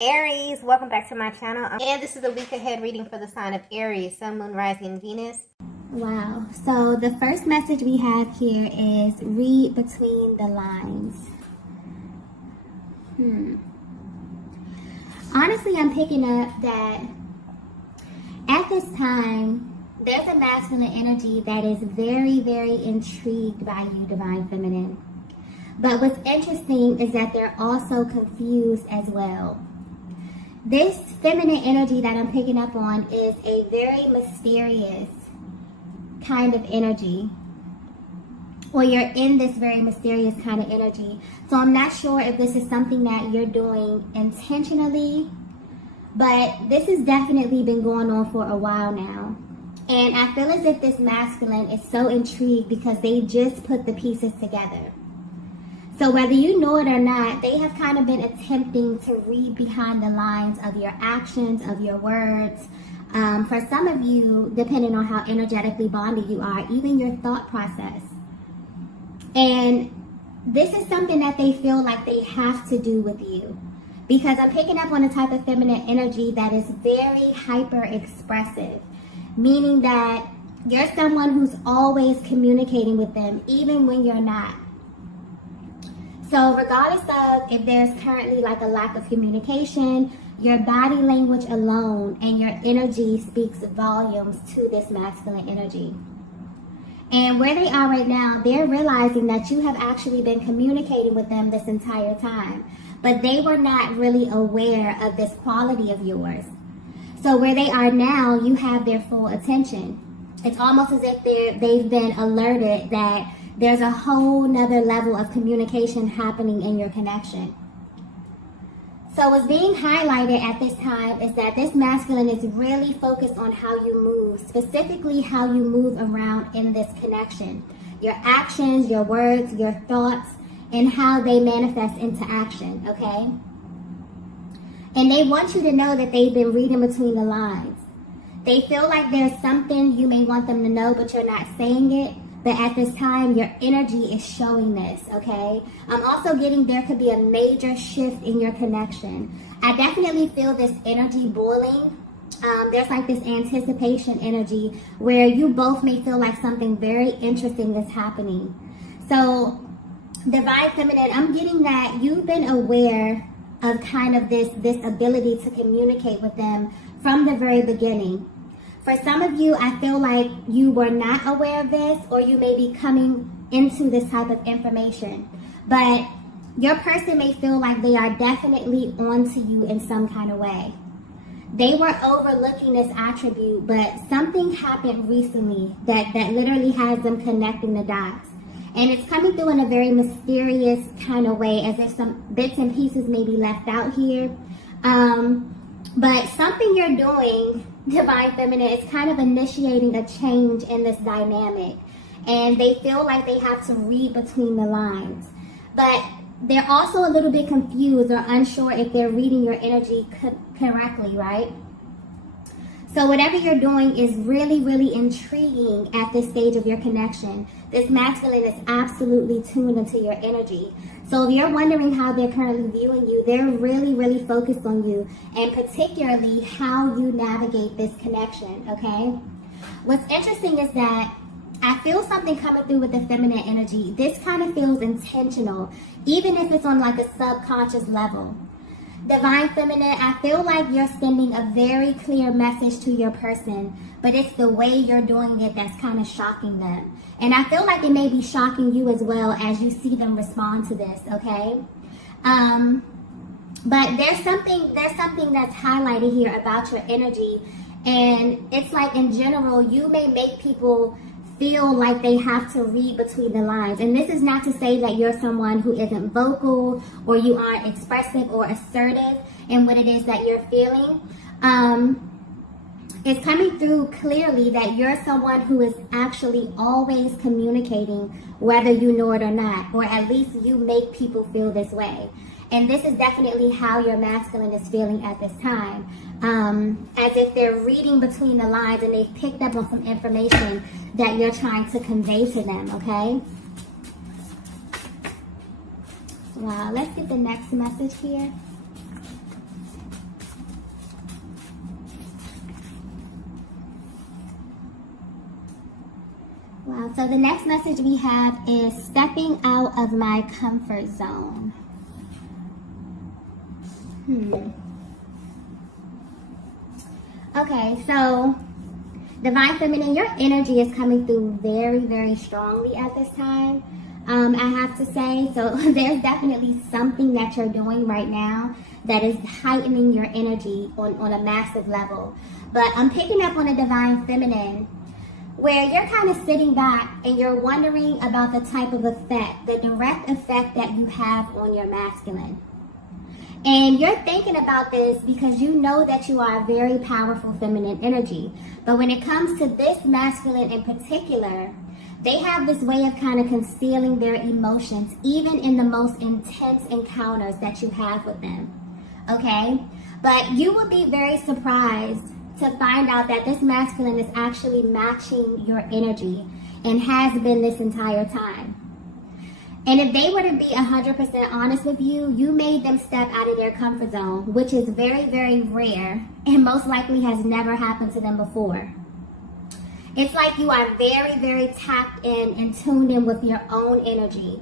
Aries, welcome back to my channel. And this is the week ahead reading for the sign of Aries, Sun, Moon, Rising, and Venus. Wow. So the first message we have here is read between the lines. Honestly, I'm picking up that at this time, there's a masculine energy that is very, very intrigued by you, Divine Feminine. But what's interesting is that they're also confused as well. This feminine energy that I'm picking up on is a very mysterious kind of energy, or you're in this very mysterious kind of energy. So I'm not sure if this is something that you're doing intentionally, but this has definitely been going on for a while now. And I feel as if this masculine is so intrigued because they just put the pieces together. So whether you know it or not, they have kind of been attempting to read behind the lines of your actions, of your words. For some of you, depending on how energetically bonded you are, even your thought process. And this is something that they feel like they have to do with you. Because I'm picking up on a type of feminine energy that is very hyper expressive. Meaning that you're someone who's always communicating with them, even when you're not. So regardless of if there's currently like a lack of communication, your body language alone and your energy speaks volumes to this masculine energy. And where they are right now, they're realizing that you have actually been communicating with them this entire time, but they were not really aware of this quality of yours. So where they are now, you have their full attention. It's almost as if they've been alerted that there's a whole nother level of communication happening in your connection. So what's being highlighted at this time is that this masculine is really focused on how you move, specifically how you move around in this connection. Your actions, your words, your thoughts, and how they manifest into action, okay? And they want you to know that they've been reading between the lines. They feel like there's something you may want them to know, but you're not saying it. But at this time, your energy is showing this, okay? I'm also getting there could be a major shift in your connection. I definitely feel this energy boiling. There's like this anticipation energy where you both may feel like something very interesting is happening. So, Divine Feminine, I'm getting that you've been aware of kind of this ability to communicate with them from the very beginning. For some of you, I feel like you were not aware of this, or you may be coming into this type of information. But your person may feel like they are definitely onto you in some kind of way. They were overlooking this attribute, but something happened recently that literally has them connecting the dots. And it's coming through in a very mysterious kind of way, as if some bits and pieces may be left out here. But something you're doing, Divine Feminine, is kind of initiating a change in this dynamic. And they feel like they have to read between the lines. But they're also a little bit confused or unsure if they're reading your energy correctly, right? So whatever you're doing is really, really intriguing at this stage of your connection. This masculine is absolutely tuned into your energy. So if you're wondering how they're currently viewing you, they're really, really focused on you, and particularly how you navigate this connection, okay? What's interesting is that I feel something coming through with the feminine energy. This kind of feels intentional, even if it's on like a subconscious level. Divine Feminine, I feel like you're sending a very clear message to your person, but it's the way you're doing it that's kind of shocking them. And I feel like it may be shocking you as well as you see them respond to this, okay? But there's something that's highlighted here about your energy, and it's like in general, you may make people feel like they have to read between the lines. And this is not to say that you're someone who isn't vocal or you aren't expressive or assertive in what it is that you're feeling. It's coming through clearly that you're someone who is actually always communicating, whether you know it or not, or at least you make people feel this way. And this is definitely how your masculine is feeling at this time. As if they're reading between the lines and they've picked up on some information that you're trying to convey to them, okay? Wow, let's get the next message here. Wow, so the next message we have is stepping out of my comfort zone. Okay, so Divine Feminine, your energy is coming through very, very strongly at this time. I have to say, so there's definitely something that you're doing right now that is heightening your energy on a massive level. But I'm picking up on a Divine Feminine where you're kind of sitting back and you're wondering about the type of effect, the direct effect that you have on your masculine. And you're thinking about this because you know that you are a very powerful feminine energy. But when it comes to this masculine in particular, they have this way of kind of concealing their emotions, even in the most intense encounters that you have with them. Okay? But you will be very surprised to find out that this masculine is actually matching your energy and has been this entire time. And if they were to be 100% honest with you, you made them step out of their comfort zone, which is very, very rare and most likely has never happened to them before. It's like you are very, very tapped in and tuned in with your own energy.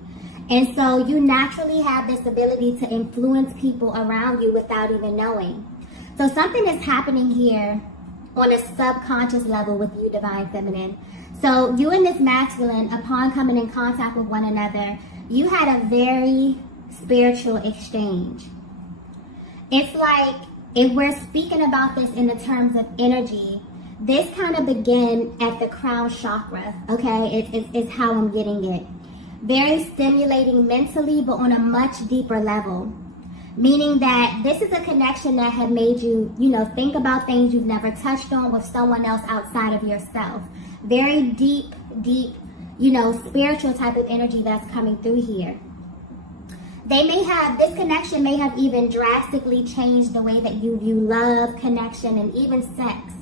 And so you naturally have this ability to influence people around you without even knowing. So something is happening here on a subconscious level with you, Divine Feminine. So you and this masculine, upon coming in contact with one another, you had a very spiritual exchange. It's like, if we're speaking about this in the terms of energy, this kind of began at the crown chakra, okay? It's how I'm getting it. Very stimulating mentally, but on a much deeper level. Meaning that this is a connection that had made you, think about things you've never touched on with someone else outside of yourself. Very deep, spiritual type of energy that's coming through here. This connection may have even drastically changed the way that you view love, connection, and even sex.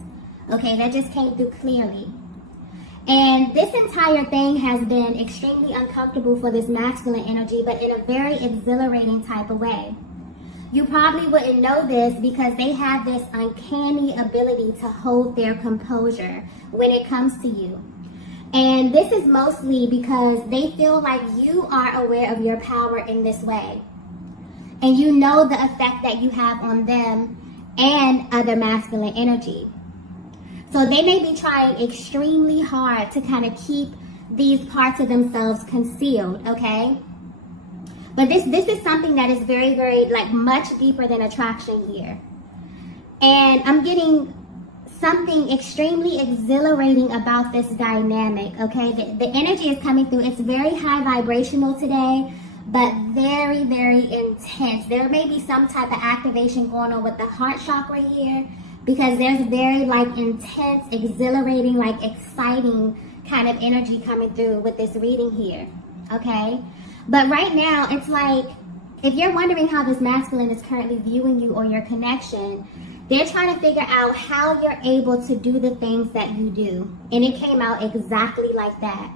Okay, that just came through clearly. And this entire thing has been extremely uncomfortable for this masculine energy, but in a very exhilarating type of way. You probably wouldn't know this because they have this uncanny ability to hold their composure when it comes to you. And this is mostly because they feel like you are aware of your power in this way. And you know the effect that you have on them and other masculine energy. So they may be trying extremely hard to kind of keep these parts of themselves concealed, okay? But this is something that is very, very, much deeper than attraction here. And I'm getting something extremely exhilarating about this dynamic, okay? The energy is coming through. It's very high vibrational today, but very, very intense. There may be some type of activation going on with the heart chakra here because there's very, intense, exhilarating, exciting kind of energy coming through with this reading here, okay? But right now, it's like, if you're wondering how this masculine is currently viewing you or your connection, they're trying to figure out how you're able to do the things that you do. And it came out exactly like that.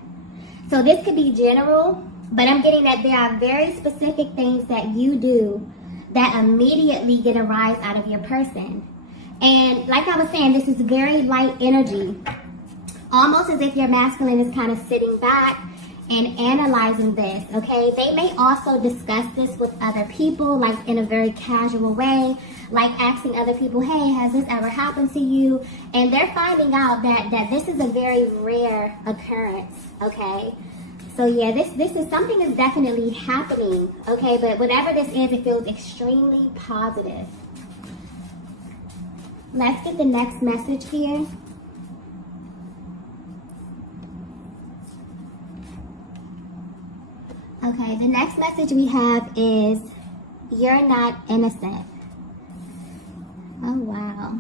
So this could be general, but I'm getting that there are very specific things that you do that immediately get a rise out of your person. And like I was saying, this is very light energy. Almost as if your masculine is kind of sitting back and analyzing this, okay? They may also discuss this with other people, in a very casual way, asking other people, hey, has this ever happened to you? And they're finding out that this is a very rare occurrence, okay? So yeah, this is something is definitely happening, okay? But whatever this is, it feels extremely positive. Let's get the next message here. Okay, the next message we have is, you're not innocent. Oh, wow.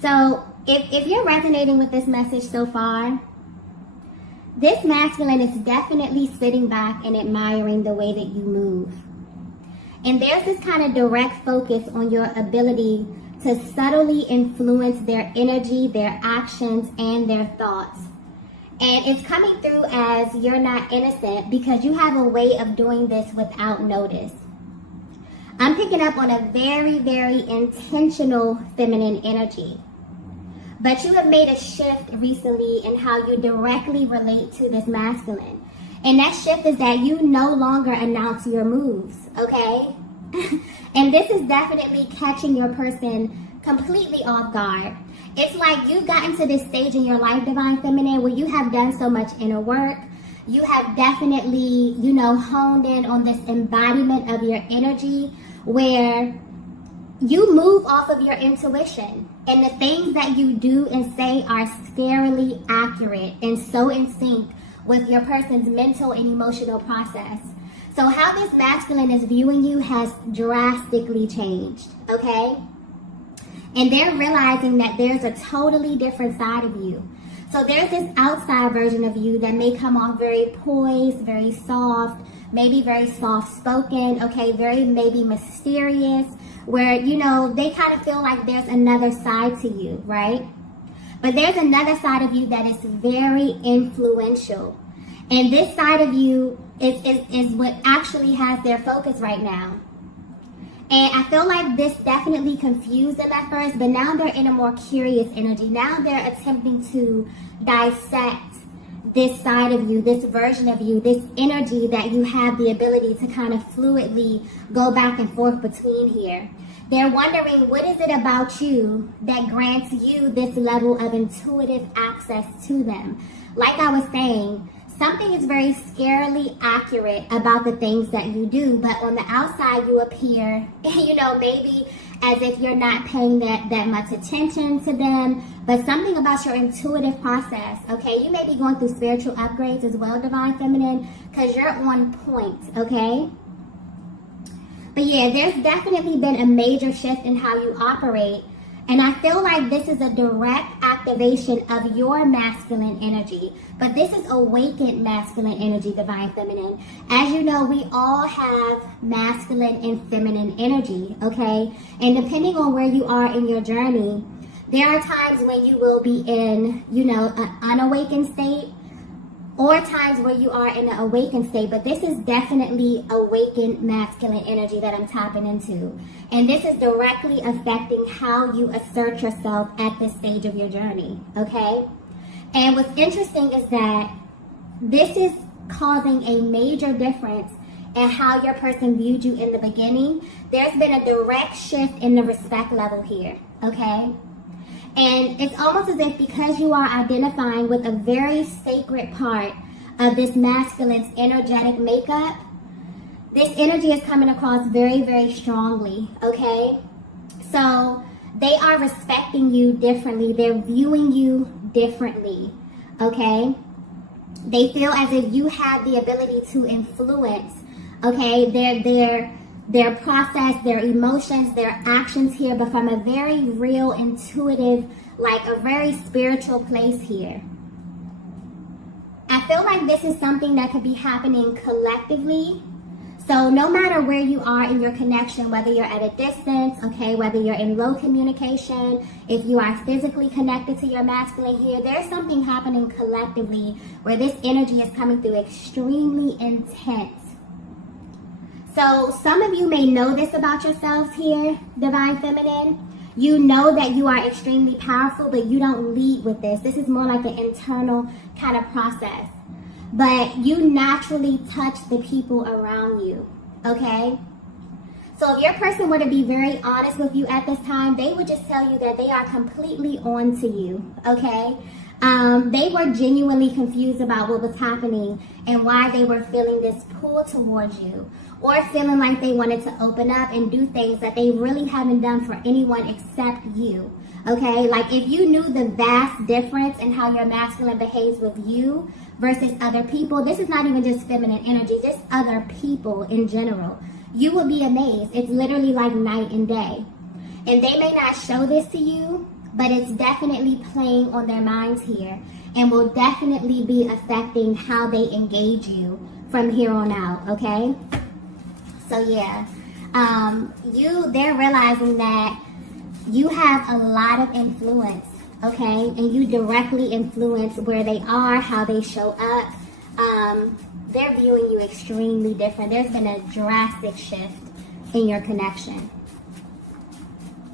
So, if you're resonating with this message so far, this masculine is definitely sitting back and admiring the way that you move. And there's this kind of direct focus on your ability to subtly influence their energy, their actions, and their thoughts. And it's coming through as you're not innocent because you have a way of doing this without notice. I'm picking up on a very, very intentional feminine energy. But you have made a shift recently in how you directly relate to this masculine. And that shift is that you no longer announce your moves, okay? And this is definitely catching your person completely off guard. It's like you've gotten to this stage in your life, Divine Feminine, where you have done so much inner work. You have definitely, honed in on this embodiment of your energy where you move off of your intuition. And the things that you do and say are scarily accurate and so in sync with your person's mental and emotional process. So how this masculine is viewing you has drastically changed, okay? And they're realizing that there's a totally different side of you. So there's this outside version of you that may come off very poised, very soft, maybe very soft-spoken, okay, very maybe mysterious, where, they kind of feel like there's another side to you, right? But there's another side of you that is very influential. And this side of you is what actually has their focus right now. And I feel like this definitely confused them at first, but now they're in a more curious energy. Now they're attempting to dissect this side of you, this version of you, this energy that you have the ability to kind of fluidly go back and forth between here. They're wondering, what is it about you that grants you this level of intuitive access to them? Like I was saying, something is very scarily accurate about the things that you do, but on the outside you appear, maybe as if you're not paying that much attention to them, but something about your intuitive process, okay? You may be going through spiritual upgrades as well, Divine Feminine, because you're on point, okay? But yeah, there's definitely been a major shift in how you operate. And I feel like this is a direct activation of your masculine energy. But this is awakened masculine energy, Divine Feminine. As you know, we all have masculine and feminine energy, okay? And depending on where you are in your journey, there are times when you will be in, an unawakened state, or times where you are in an awakened state, but this is definitely awakened masculine energy that I'm tapping into. And this is directly affecting how you assert yourself at this stage of your journey, okay? And what's interesting is that this is causing a major difference in how your person viewed you in the beginning. There's been a direct shift in the respect level here, okay? And it's almost as if because you are identifying with a very sacred part of this masculine's energetic makeup, this energy is coming across very, very strongly, okay? So they are respecting you differently. They're viewing you differently, okay? They feel as if you have the ability to influence, okay, their process, their emotions, their actions here, but from a very real, intuitive, like a very spiritual place here. I feel like this is something that could be happening collectively. So no matter where you are in your connection, whether you're at a distance, okay, whether you're in low communication, if you are physically connected to your masculine here, there's something happening collectively where this energy is coming through extremely intense. So some of you may know this about yourselves here, Divine Feminine. You know that you are extremely powerful, but you don't lead with this. This is more like an internal kind of process. But you naturally touch the people around you, okay? So if your person were to be very honest with you at this time, they would just tell you that they are completely on to you, okay? They were genuinely confused about what was happening and why they were feeling this pull towards you, or feeling like they wanted to open up and do things that they really haven't done for anyone except you, okay? Like if you knew the vast difference in how your masculine behaves with you versus other people, this is not even just feminine energy, just other people in general, you would be amazed. It's literally like night and day. And they may not show this to you, but it's definitely playing on their minds here and will definitely be affecting how they engage you from here on out, okay? So yeah, they're realizing that you have a lot of influence, okay? And you directly influence where they are, how they show up. They're viewing you extremely different. There's been a drastic shift in your connection.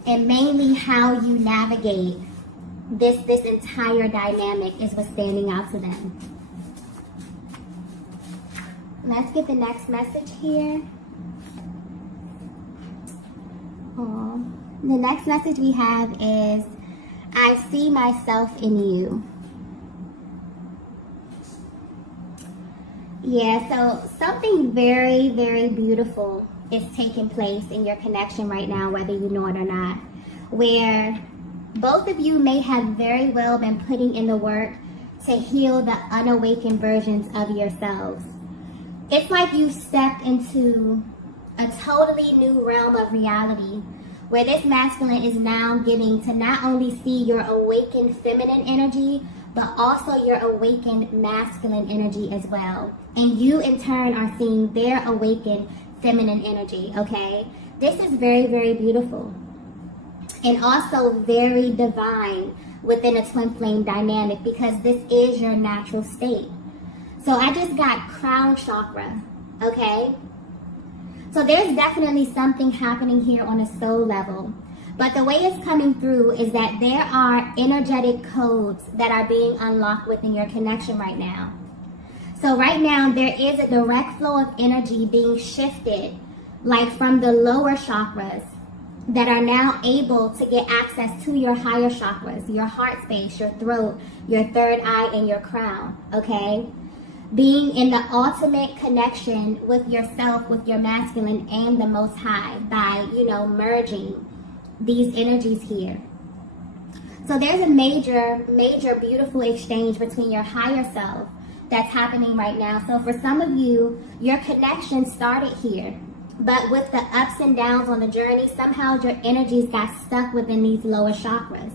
And mainly how you navigate this entire dynamic is what's standing out to them. Let's get the next message here. Oh, the next message we have is, I see myself in you. Yeah, so something very, very beautiful is taking place in your connection right now, whether you know it or not, where both of you may have very well been putting in the work to heal the unawakened versions of yourselves. It's like you stepped into a totally new realm of reality, where this masculine is now getting to not only see your awakened feminine energy, but also your awakened masculine energy as well. And you in turn are seeing their awakened feminine energy, okay? This is very, very beautiful. And also very divine within a twin flame dynamic, because this is your natural state. So I just got crown chakra, okay? So there's definitely something happening here on a soul level. But the way it's coming through is that there are energetic codes that are being unlocked within your connection right now. So right now there is a direct flow of energy being shifted, like from the lower chakras, that are now able to get access to your higher chakras, your heart space, your throat, your third eye, and your crown, okay? Being in the ultimate connection with yourself, with your masculine and the Most High, by, merging these energies here. So there's a major, major beautiful exchange between your higher self that's happening right now. So for some of you, your connection started here, but with the ups and downs on the journey, somehow your energies got stuck within these lower chakras.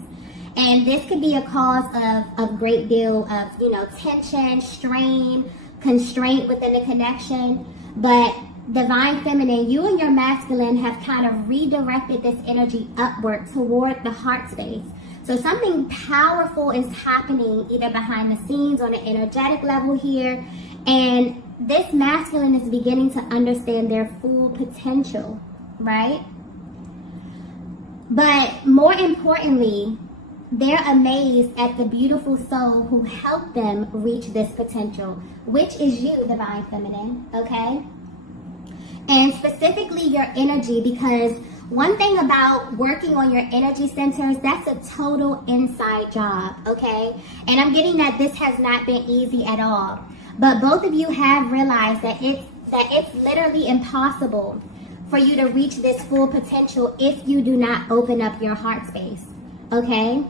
And this could be a cause of a great deal of, tension, strain, constraint within the connection. But Divine Feminine, you and your masculine have kind of redirected this energy upward toward the heart space. So something powerful is happening either behind the scenes on an energetic level here. And this masculine is beginning to understand their full potential, right? But more importantly, they're amazed at the beautiful soul who helped them reach this potential, which is you, Divine Feminine, okay? And specifically your energy, because one thing about working on your energy centers, that's a total inside job, okay? And I'm getting that this has not been easy at all. But both of you have realized that it's literally impossible for you to reach this full potential if you do not open up your heart space, okay?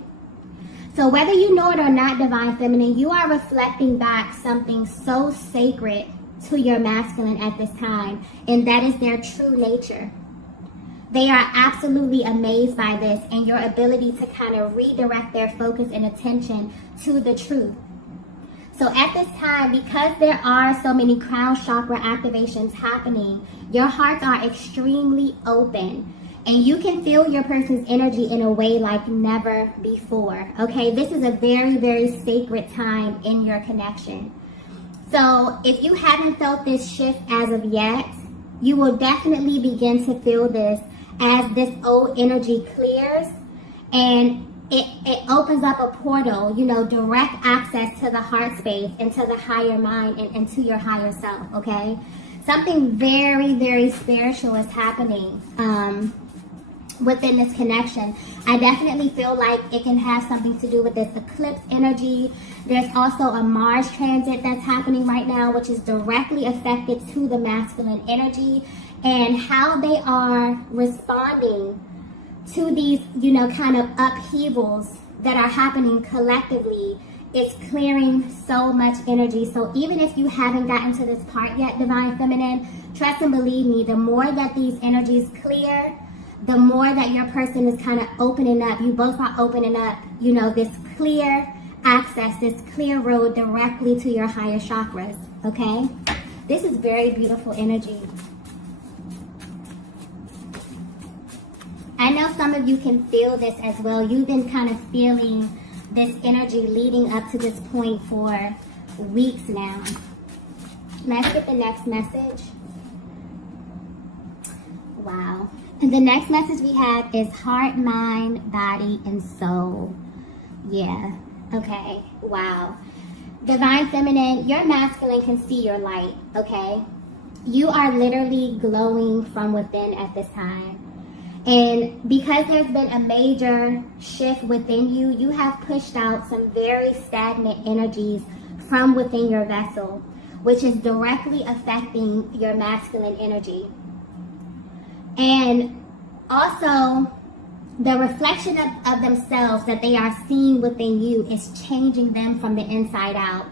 So whether you know it or not, Divine Feminine, you are reflecting back something so sacred to your masculine at this time, and that is their true nature. They are absolutely amazed by this and your ability to kind of redirect their focus and attention to the truth. So at this time, because there are so many crown chakra activations happening, your hearts are extremely open. And you can feel your person's energy in a way like never before, okay? This is a very, very sacred time in your connection. So if you haven't felt this shift as of yet, you will definitely begin to feel this as this old energy clears and it opens up a portal, direct access to the heart space, into the higher mind and to your higher self, okay? Something very, very spiritual is happening within this connection. I definitely feel like it can have something to do with this eclipse energy. There's also a Mars transit that's happening right now, which is directly affected to the masculine energy and how they are responding to these, kind of upheavals that are happening collectively. It's clearing so much energy. So even if you haven't gotten to this part yet, Divine Feminine, trust and believe me, the more that these energies clear, the more that your person is kind of opening up. You both are opening up, this clear access, this clear road directly to your higher chakras, okay? This is very beautiful energy. I know some of you can feel this as well. You've been kind of feeling this energy leading up to this point for weeks now. Let's get the next message. Wow. And the next message we have is heart, mind, body, and soul. Yeah. Okay. Wow. Divine Feminine, your masculine can see your light, okay? You are literally glowing from within at this time. And because there's been a major shift within you, you have pushed out some very stagnant energies from within your vessel, which is directly affecting your masculine energy. And also, the reflection of themselves that they are seeing within you is changing them from the inside out.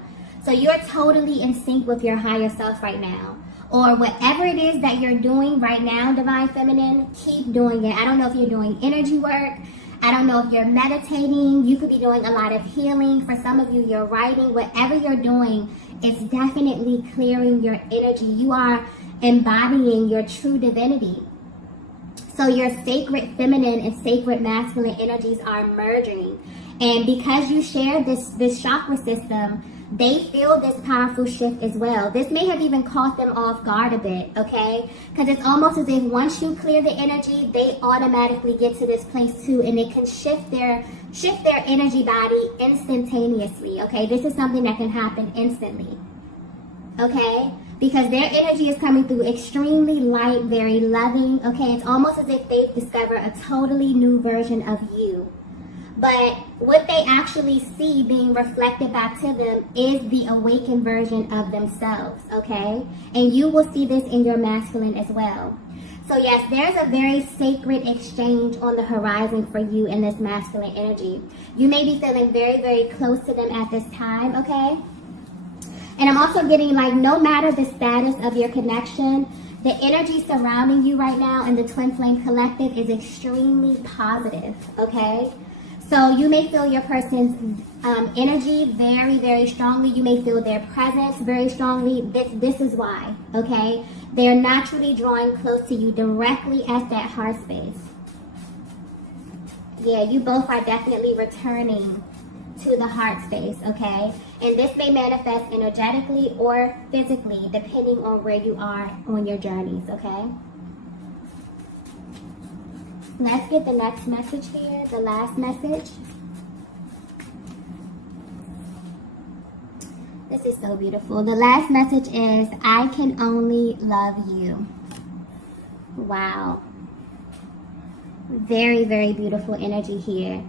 So you're totally in sync with your higher self right now. Or whatever it is that you're doing right now, Divine Feminine, keep doing it. I don't know if you're doing energy work. I don't know if you're meditating. You could be doing a lot of healing. For some of you, you're writing. Whatever you're doing, it's definitely clearing your energy. You are embodying your true divinity. So your sacred feminine and sacred masculine energies are merging. And because you share this chakra system, they feel this powerful shift as well. This may have even caught them off guard a bit, okay? Because it's almost as if once you clear the energy, they automatically get to this place too, and it can shift their energy body instantaneously, okay? This is something that can happen instantly, okay? Because their energy is coming through extremely light, very loving, okay? It's almost as if they've discovered a totally new version of you. But what they actually see being reflected back to them is the awakened version of themselves, okay? And you will see this in your masculine as well. So yes, there's a very sacred exchange on the horizon for you in this masculine energy. You may be feeling very, very close to them at this time, okay? And I'm also getting like, no matter the status of your connection, the energy surrounding you right now in the Twin Flame Collective is extremely positive, okay? So you may feel your person's energy very, very strongly. You may feel their presence very strongly. This is why, okay? They're naturally drawing close to you directly at that heart space. Yeah, you both are definitely returning to the heart space, okay? And this may manifest energetically or physically, depending on where you are on your journeys, okay? Let's get the next message here, the last message. This is so beautiful. The last message is, I can only love you. Wow. Very, very beautiful energy here.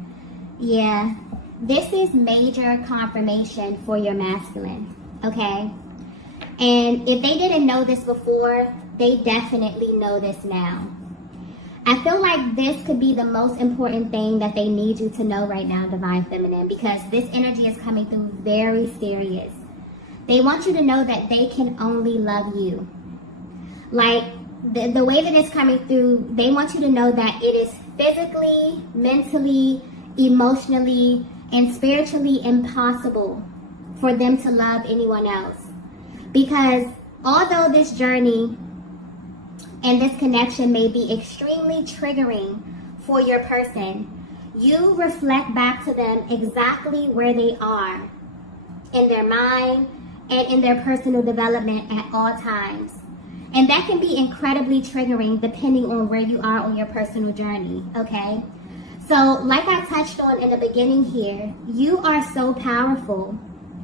Yeah, this is major confirmation for your masculine, okay? And if they didn't know this before, they definitely know this now. I feel like this could be the most important thing that they need you to know right now, Divine Feminine, because this energy is coming through very serious. They want you to know that they can only love you. Like, the way that it's coming through, they want you to know that it is physically, mentally, emotionally, and spiritually impossible for them to love anyone else. Because although this journey and this connection may be extremely triggering for your person, you reflect back to them exactly where they are in their mind and in their personal development at all times. And that can be incredibly triggering depending on where you are on your personal journey, okay? So like I touched on in the beginning here, you are so powerful.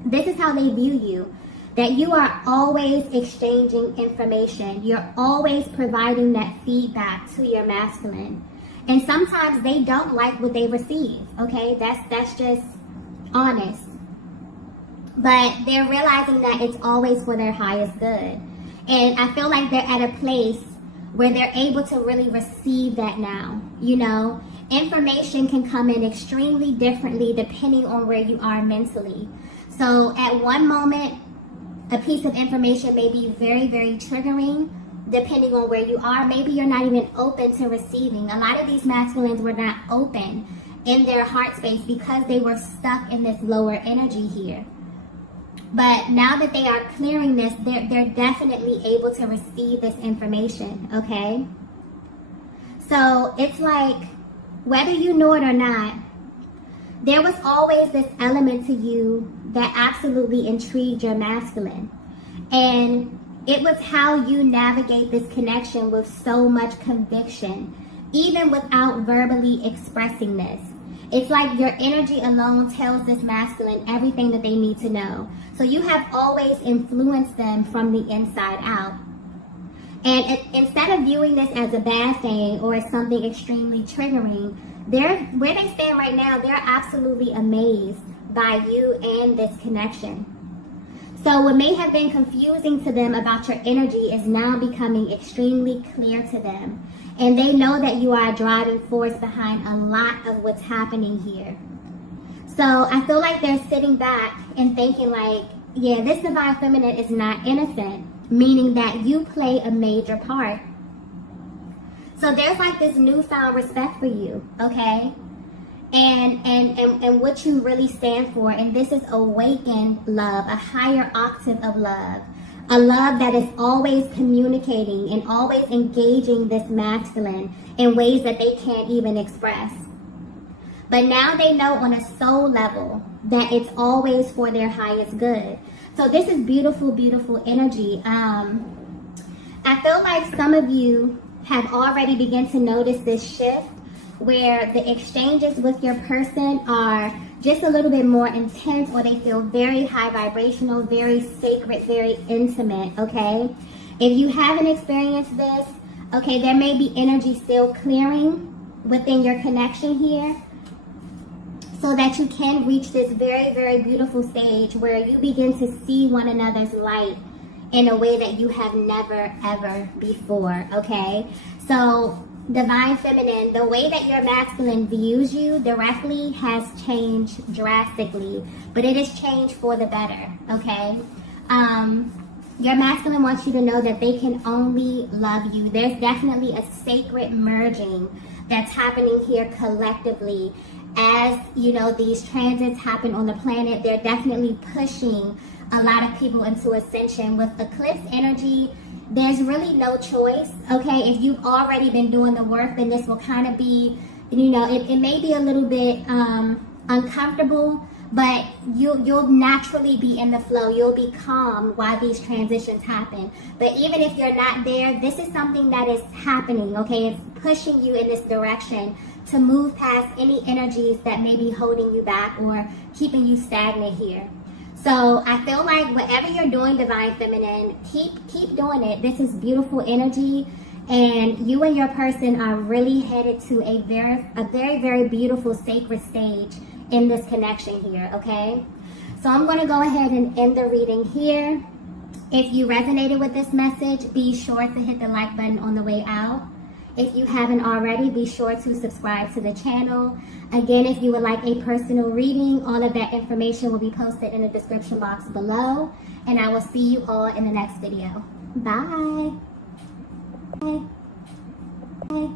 This is how they view you. That you are always exchanging information. You're always providing that feedback to your masculine. And sometimes they don't like what they receive, okay? That's just honest. But they're realizing that it's always for their highest good. And I feel like they're at a place where they're able to really receive that now, you know? Information can come in extremely differently depending on where you are mentally. So at one moment, a piece of information may be very, very triggering depending on where you are. Maybe you're not even open to receiving. A lot of these masculines were not open in their heart space because they were stuck in this lower energy here. But now that they are clearing this, they're definitely able to receive this information, okay? So it's like, whether you know it or not, there was always this element to you that absolutely intrigued your masculine. And it was how you navigate this connection with so much conviction, even without verbally expressing this. It's like your energy alone tells this masculine everything that they need to know. So you have always influenced them from the inside out. And instead of viewing this as a bad thing or as something extremely triggering, where they stand right now, they're absolutely amazed by you and this connection. So what may have been confusing to them about your energy is now becoming extremely clear to them. And they know that you are a driving force behind a lot of what's happening here. So I feel like they're sitting back and thinking like, yeah, this divine feminine is not innocent, meaning that you play a major part. So there's like this newfound respect for you, okay? And what you really stand for. And this is awakened love, a higher octave of love. A love that is always communicating and always engaging this masculine in ways that they can't even express. But now they know on a soul level that it's always for their highest good. So this is beautiful, beautiful energy. I feel like some of you have already begun to notice this shift where the exchanges with your person are just a little bit more intense, or they feel very high vibrational, very sacred, very intimate, okay? If you haven't experienced this, okay, there may be energy still clearing within your connection here so that you can reach this very, very beautiful stage where you begin to see one another's light in a way that you have never, ever before, okay? So divine feminine, the way that your masculine views you directly has changed drastically, but it has changed for the better, okay? Your masculine wants you to know that they can only love you. There's definitely a sacred merging that's happening here collectively. As, you know, these transits happen on the planet, they're definitely pushing a lot of people into ascension. With eclipse energy, there's really no choice, okay? If you've already been doing the work, then this will kind of be, you know, it may be a little bit uncomfortable, but you'll naturally be in the flow. You'll be calm while these transitions happen. But even if you're not there, this is something that is happening, okay? It's pushing you in this direction to move past any energies that may be holding you back or keeping you stagnant here. So I feel like whatever you're doing, divine feminine, keep doing it. This is beautiful energy, and you and your person are really headed to a very, very beautiful sacred stage in this connection here, okay? So I'm going to go ahead and end the reading here. If you resonated with this message, be sure to hit the like button on the way out. If you haven't already, be sure to subscribe to the channel. Again, if you would like a personal reading, all of that information will be posted in the description box below. And I will see you all in the next video. Bye. Bye. Bye.